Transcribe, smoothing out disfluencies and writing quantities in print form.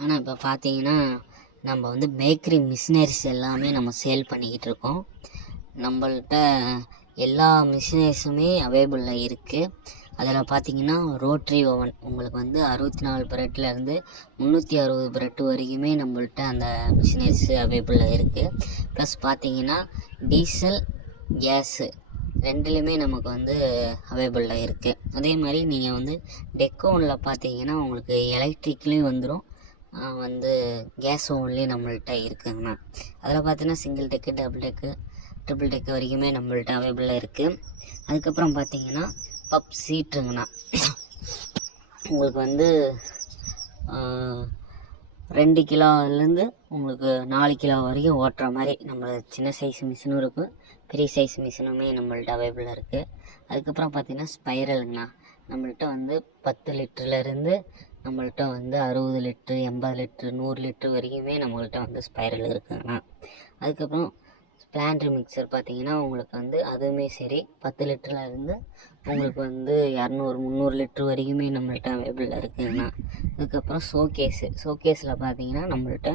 ஆனால் இப்போ பார்த்தீங்கன்னா நம்ம வந்து பேக்கரி மிஷினரிஸ் எல்லாமே நம்ம சேல் பண்ணிக்கிட்டு இருக்கோம். நம்மள்ட்ட எல்லா மிஷினரிஸுமே அவைலபிளில் இருக்குது. அதில் பார்த்தீங்கன்னா ரோட்ரி ஓவன் உங்களுக்கு வந்து 64 பிரெட்லேருந்து 360 பிரெட் வரைக்குமே நம்மள்ட்ட அந்த மிஷினரிஸு அவைலபிளில் இருக்குது. ப்ளஸ் பார்த்தீங்கன்னா டீசல் கேஸு ரெண்டுலேயுமே நமக்கு வந்து அவைலபிளில் இருக்குது. அதே மாதிரி நீங்கள் வந்து டெக்கோனில் பார்த்தீங்கன்னா உங்களுக்கு எலக்ட்ரிக்லேயும் வந்துடும், வந்து கேஸ் ஓவன்லேயும் நம்மள்ட்ட இருக்குங்கண்ணா. அதில் பார்த்தீங்கன்னா single deck, double deck, triple deck வரைக்குமே நம்மள்ட்ட அவைலபிளாக இருக்குது. அதுக்கப்புறம் பார்த்தீங்கன்னா பப் சீட்டுங்கண்ணா. உங்களுக்கு வந்து 2 கிலோலேருந்து உங்களுக்கு 4 கிலோ வரைக்கும் ஓட்டுற மாதிரி நம்ம சின்ன சைஸ் மிஷினும் இருக்குது, பெரிய சைஸ் மிஷினுமே நம்மள்ட்ட அவைலபிளாக இருக்குது. அதுக்கப்புறம் பார்த்திங்கன்னா ஸ்பைரலுங்கண்ணா. நம்மள்ட்ட வந்து 10 லிட்டர்லேருந்து நம்மள்ட்ட வந்து 60 லிட்ரு, 80 லிட்ரு, 100 லிட்ரு வரைக்குமே நம்மள்ட்ட வந்து ஸ்பைரல் இருக்குதுங்கண்ணா. அதுக்கப்புறம் பிளான்ட்ரி மிக்சர் பார்த்திங்கன்னா உங்களுக்கு வந்து அதுவுமே சரி 10 லிட்டர்லேருந்து உங்களுக்கு வந்து 200, 300 லிட்ரு வரைக்குமே நம்மள்ட்ட அவைலபிளாக இருக்குதுங்கண்ணா. அதுக்கப்புறம் ஷோகேஸில் பார்த்தீங்கன்னா நம்மள்ட்ட